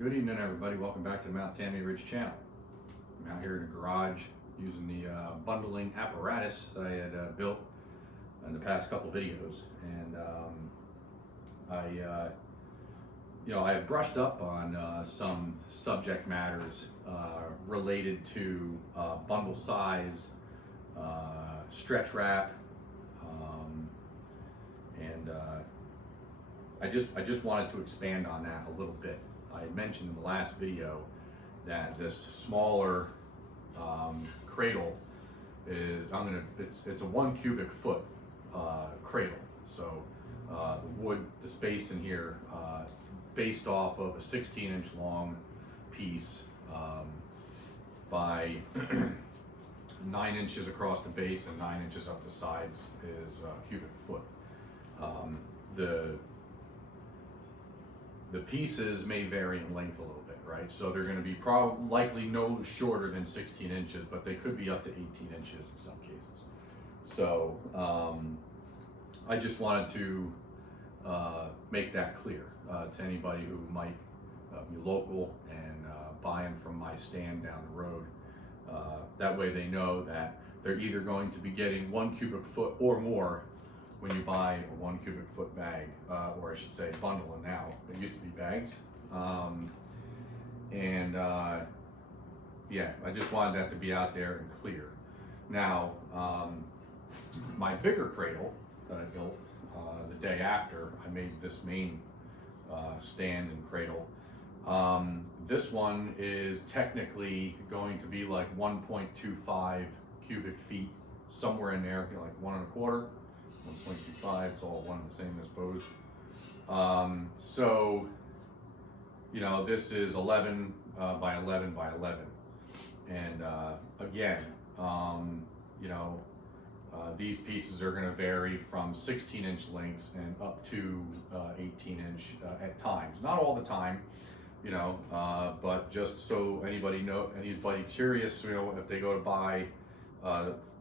Good evening, everybody. Welcome back to the Mount Tammy Ridge channel. I'm out here in the garage using the bundling apparatus that I had built in the past couple videos, and I have brushed up on some subject matters related to bundle size, stretch wrap, and I just wanted to expand on that a little bit. I had mentioned in the last video that this smaller cradle is, it's a 1 cubic foot cradle. So the wood, the space in here, based off of a 16-inch long piece by 9 inches across the base and 9 inches up the sides is a cubic foot. The pieces may vary in length a little bit, right? So they're going to be likely no shorter than 16 inches, but they could be up to 18 inches in some cases. So I just wanted to make that clear to anybody who might be local and buying from my stand down the road. That way they know that they're either going to be getting 1 cubic foot or more when you buy a 1 cubic foot bag, or I should say bundle, and now it used to be bags. Yeah, I just wanted that to be out there and clear. Now, my bigger cradle that I built the day after I made this main stand and cradle, this one is technically going to be like 1.25 cubic feet, somewhere in there, like 1.25. 1.25, it's all one and the same, I suppose. So, this is 11 by 11 by 11. And again, these pieces are going to vary from 16-inch lengths and up to 18-inch at times. Not all the time, but just so anybody curious, if they go to buy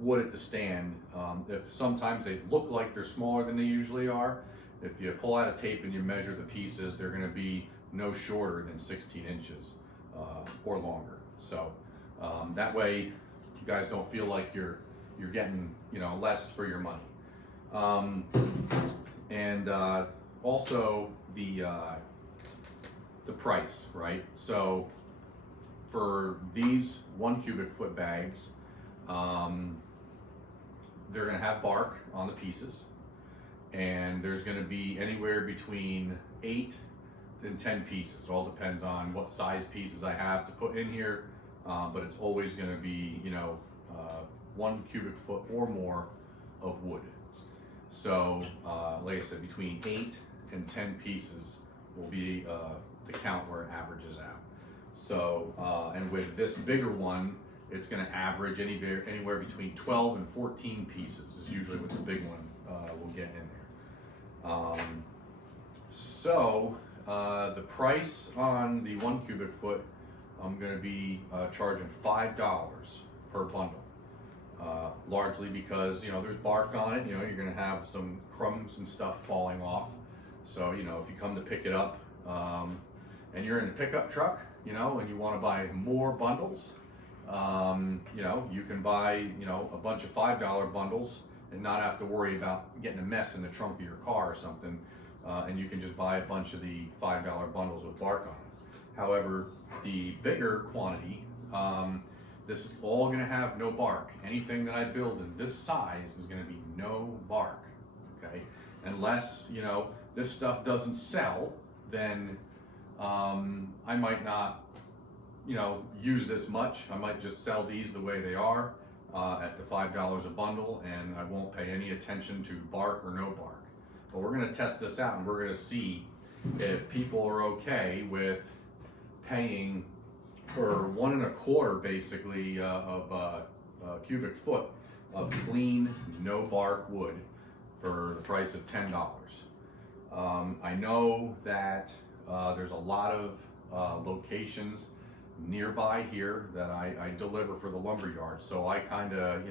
wood at the stand, if sometimes they look like they're smaller than they usually are, if you pull out a tape and you measure the pieces, they're going to be no shorter than 16 inches or longer. So that way you guys don't feel like you're getting less for your money. Also the price, right? So for these 1 cubic foot bags, they're going to have bark on the pieces, and there's going to be anywhere between 8 and 10 pieces. It all depends on what size pieces I have to put in here, but it's always going to be 1 cubic foot or more of wood. So like I said, between 8 and 10 pieces will be the count where it averages out. So and with this bigger one, it's going to average anywhere between 12 and 14 pieces is usually what the big one will get in there. The price on the 1 cubic foot, I'm going to be charging $5 per bundle. Largely because, there's bark on it, you're going to have some crumbs and stuff falling off. So, if you come to pick it up and you're in the pickup truck, and you want to buy more bundles, you can buy, a bunch of $5 bundles and not have to worry about getting a mess in the trunk of your car or something. And you can just buy a bunch of the $5 bundles with bark on it. However, the bigger quantity, this is all going to have no bark. Anything that I build in this size is going to be no bark, okay? Unless, this stuff doesn't sell, then I might not, use this much. I might just sell these the way they are at the $5 a bundle, and I won't pay any attention to bark or no bark. But we're going to test this out, and we're going to see if people are okay with paying for 1 1/4 basically of a cubic foot of clean, no bark wood for the price of $10. I know that there's a lot of locations nearby here that I deliver for the lumberyard, so I kind of,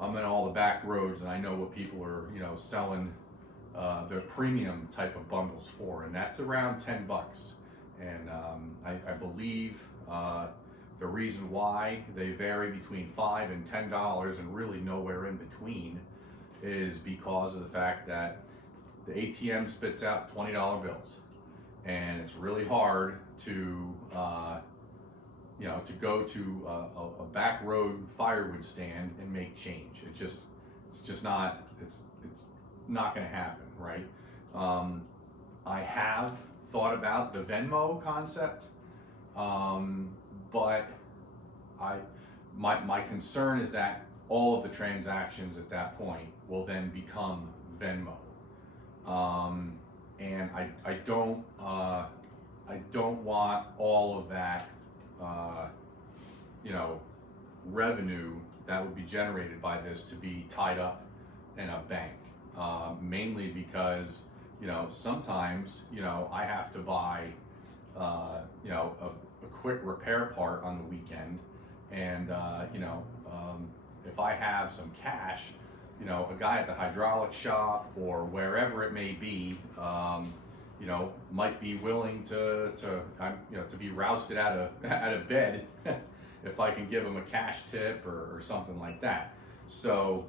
I'm in all the back roads, and I know what people are, selling the premium type of bundles for, and that's around $10. And I believe the reason why they vary between $5 and $10 and really nowhere in between is because of the fact that the ATM spits out $20 bills, and it's really hard to to go to a back road firewood stand and make change. It's just not going to happen, right? I have thought about the Venmo concept, but my concern is that all of the transactions at that point will then become Venmo, and I don't want all of that revenue that would be generated by this to be tied up in a bank, mainly because sometimes I have to buy a quick repair part on the weekend, and if I have some cash, a guy at the hydraulic shop or wherever it may be, might be willing to be rousted out of bed if I can give him a cash tip or something like that. So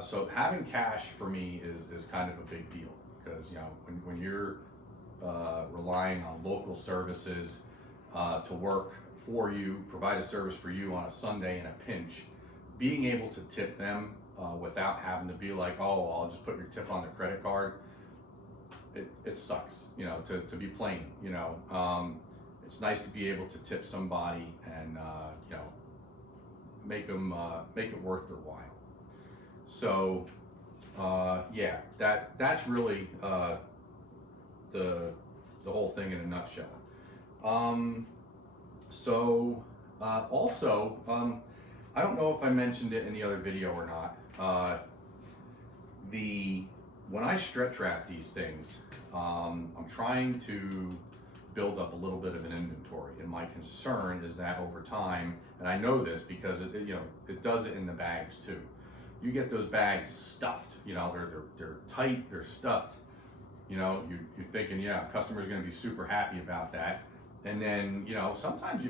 so having cash for me is kind of a big deal, because when you're relying on local services to work for you, provide a service for you on a Sunday in a pinch, being able to tip them without having to be like, oh, I'll just put your tip on the credit card, it sucks, to be plain. It's nice to be able to tip somebody and make it worth their while. So that's really the whole thing in a nutshell. Also, I don't know if I mentioned it in the other video or not. When I stretch wrap these things, I'm trying to build up a little bit of an inventory, and my concern is that over time, and I know this because it does it in the bags too. You get those bags stuffed, they're tight, they're stuffed. You're thinking, yeah, customer's going to be super happy about that. And then, sometimes,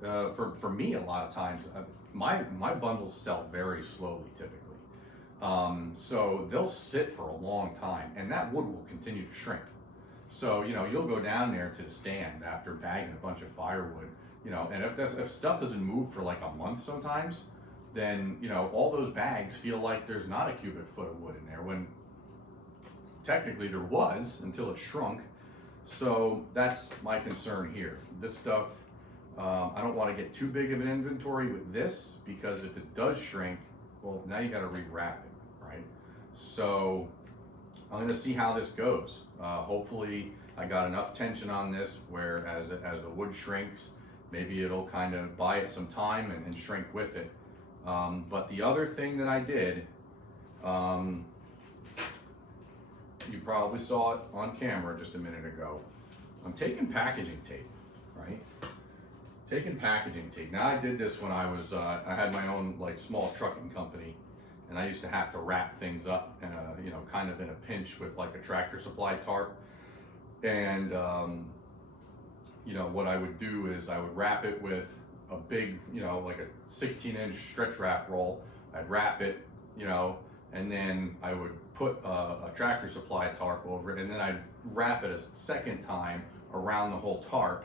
for me, a lot of times, my bundles sell very slowly typically. So they'll sit for a long time, and that wood will continue to shrink. So, you'll go down there to the stand after bagging a bunch of firewood, and if stuff doesn't move for like a month sometimes, then, all those bags feel like there's not a cubic foot of wood in there, when technically there was, until it shrunk. So that's my concern here. This stuff, I don't want to get too big of an inventory with this, because if it does shrink, well, now you got to rewrap it, right? So I'm going to see how this goes. Hopefully I got enough tension on this where as the wood shrinks, maybe it'll kind of buy it some time and shrink with it. But the other thing that I did, you probably saw it on camera just a minute ago. I'm taking packaging tape, right? Taking packaging tape. Now I did this when I was, I had my own like small trucking company, and I used to have to wrap things up, you know, kind of in a pinch with like a Tractor Supply tarp. And, you know, what I would do is I would wrap it with a big, you know, like a 16-inch stretch wrap roll. I'd wrap it, you know, and then I would put a Tractor Supply tarp over it, and then I'd wrap it a second time around the whole tarp,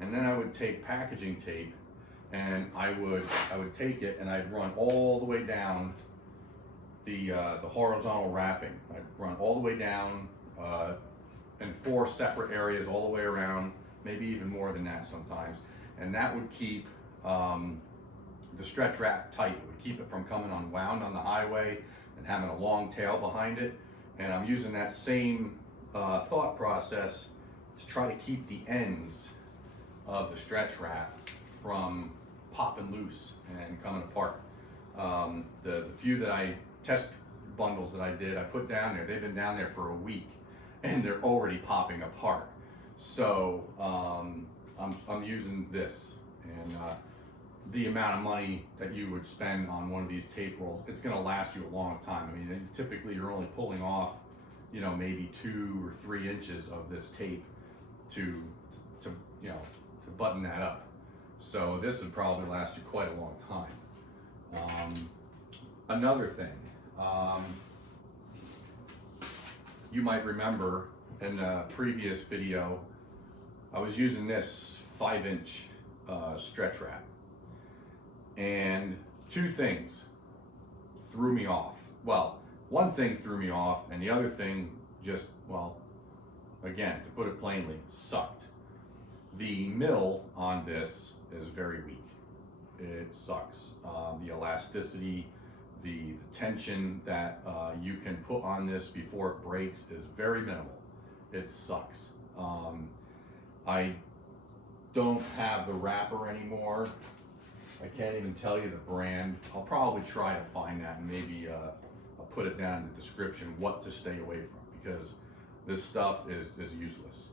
and then I would take packaging tape, and I would take it and I'd run all the way down the horizontal wrapping. I'd run all the way down in 4 separate areas all the way around, maybe even more than that sometimes, and that would keep the stretch wrap tight. It would keep it from coming unwound on the highway and having a long tail behind it. And I'm using that same thought process to try to keep the ends of the stretch wrap from popping loose and coming apart. The few that I test bundles that I did, I put down there, they've been down there for a week and they're already popping apart. So I'm using this, and the amount of money that you would spend on one of these tape rolls, it's going to last you a long time. I mean, typically you're only pulling off, you know, maybe 2 or 3 inches of this tape to you know, to button that up. So this would probably last you quite a long time. Another thing, you might remember in the previous video, I was using this 5-inch stretch wrap, and 2 things threw me off. Well, one thing threw me off, and the other thing just, well, again, to put it plainly, sucked. The mill on this is very weak. It sucks. The elasticity, the tension that you can put on this before it breaks is very minimal. It sucks. I don't have the wrapper anymore. I can't even tell you the brand. I'll probably try to find that, and maybe I'll put it down in the description what to stay away from, because this stuff is useless.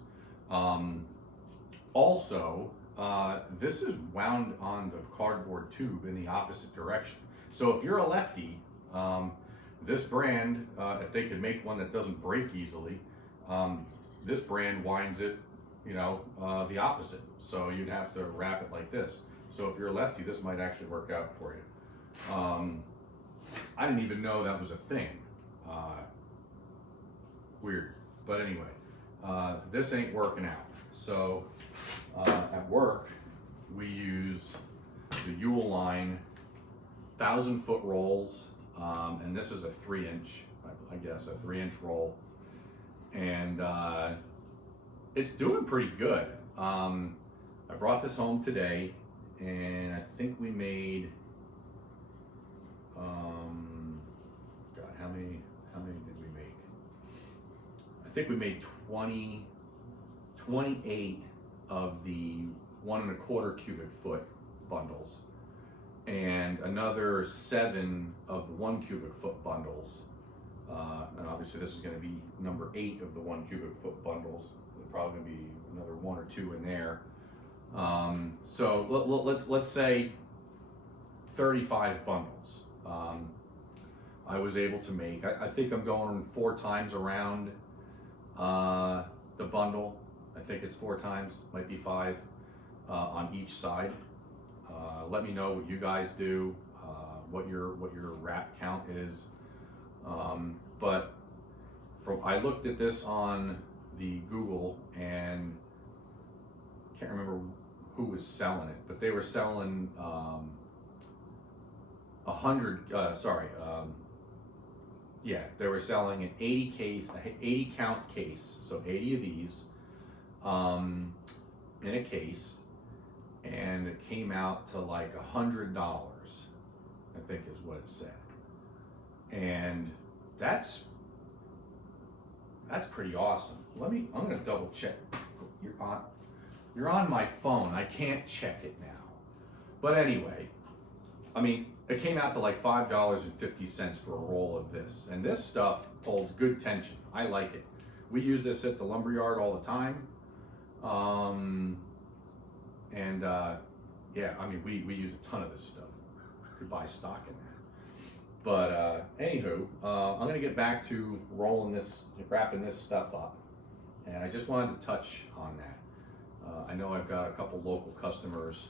Also, this is wound on the cardboard tube in the opposite direction. So if you're a lefty, this brand, if they could make one that doesn't break easily, this brand winds it, you know, the opposite. So you'd have to wrap it like this. So if you're a lefty, this might actually work out for you. I didn't even know that was a thing. Weird. But anyway, this ain't working out. So at work, we use the Yule line 1,000-foot rolls, and this is a 3-inch, I guess, a 3-inch roll. And it's doing pretty good. I brought this home today, and I think we made, God, how many did we make? I think we made 28 of the 1 1/4 cubic foot bundles, and another 7 of the 1 cubic foot bundles. And obviously this is going to be number 8 of the 1 cubic foot bundles. There's probably going to be another 1 or 2 in there. So let's say 35 bundles. I was able to make. I think I'm going 4 times around the bundle. I think it's 4 times, might be 5 on each side. Let me know what you guys do, what your wrap count is. But I looked at this on the Google, and I can't remember who was selling it, but they were selling 100. They were selling an 80 count case, so 80 of these in a case, and it came out to like $100, I think is what it said. And that's pretty awesome. I'm gonna double check. You're on my phone. I can't check it now. But anyway, I mean, it came out to like $5.50 for a roll of this. And this stuff holds good tension. I like it. We use this at the lumberyard all the time. Yeah, I mean, we use a ton of this stuff. Could buy stock in that. But anywho, I'm gonna get back to wrapping this stuff up. And I just wanted to touch on that. I know I've got a couple local customers,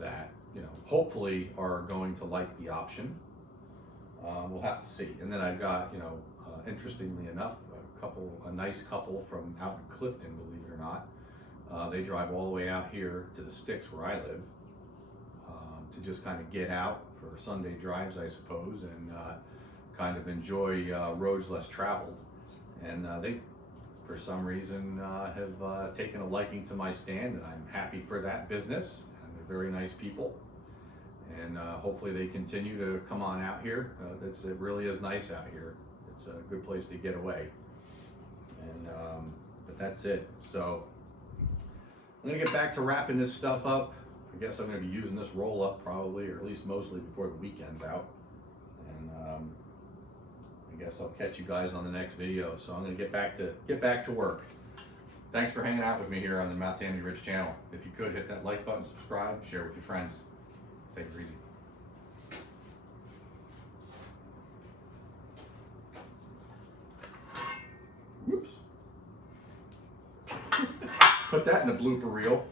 that, hopefully are going to like the option. We'll have to see. And then I've got, interestingly enough, a nice couple from out in Clifton, believe it or not. They drive all the way out here to the sticks where I live, to just kind of get out for Sunday drives, I suppose, and kind of enjoy roads less traveled. And they, for some reason, have taken a liking to my stand, and I'm happy for that business. And they're very nice people, and hopefully they continue to come on out here. It really is nice out here. It's a good place to get away. And but that's it. So I'm gonna get back to wrapping this stuff up. I guess I'm gonna be using this roll up probably, or at least mostly before the weekend's out. And I guess I'll catch you guys on the next video. So I'm gonna get back to work. Thanks for hanging out with me here on the Mount Tammany Ridge channel. If you could, hit that like button, subscribe, share with your friends. Take it easy. Whoops. Put that in the blooper reel.